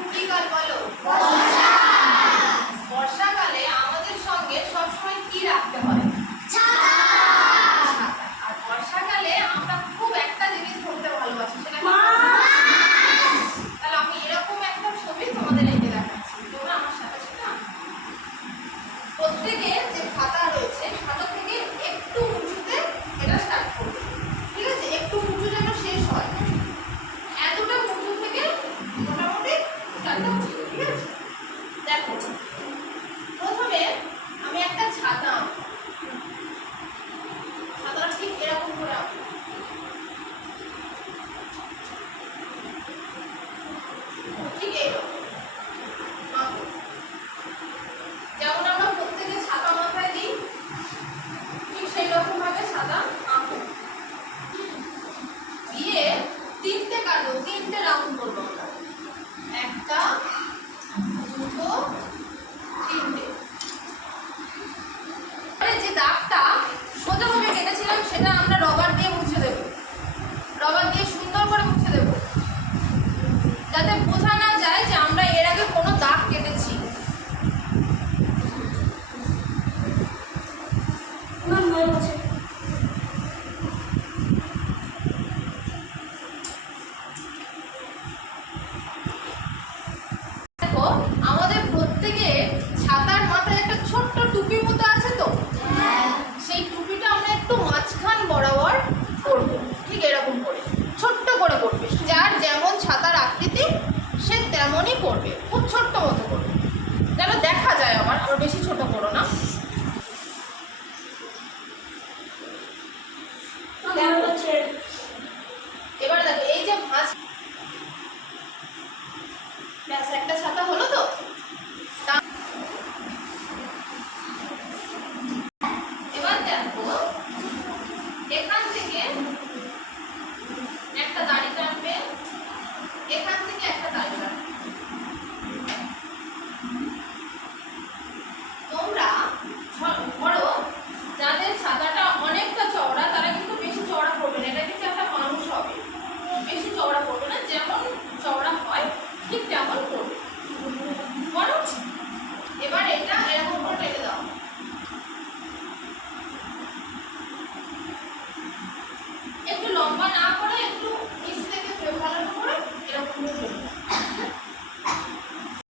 এখন বলো? বর্ষাকালে আমাদের সঙ্গে সবসময় কি রাখতে হয়? আর বর্ষাকালে আমরা খুব একটা জিনিস ধরতে ভালোবাসি সেটা তাহলে আমি এরকম একটা ছবি তোমাদের এঁকে দেখাচ্ছি। তোমরা আমার সাথে সাথে। প্রত্যেকের যে খাতা রয়েছে খাতা থেকে একটু উঁচুতে এটা স্টার্ট 그리고 ছোট্ট টুপির মতো আছে তো? হ্যাঁ। সেই টুপিটা আমরা একটু মাঝখান বরাবর করব ঠিক এরকম করে। ছোট্ট করে করবে যার যেমন ছাতার আকৃতি সে তেমনই করবে খুব ছোট্ট মতো করবে যেন দেখা যায় আমার আর বেশি ছোট করো না। ছেড়ে না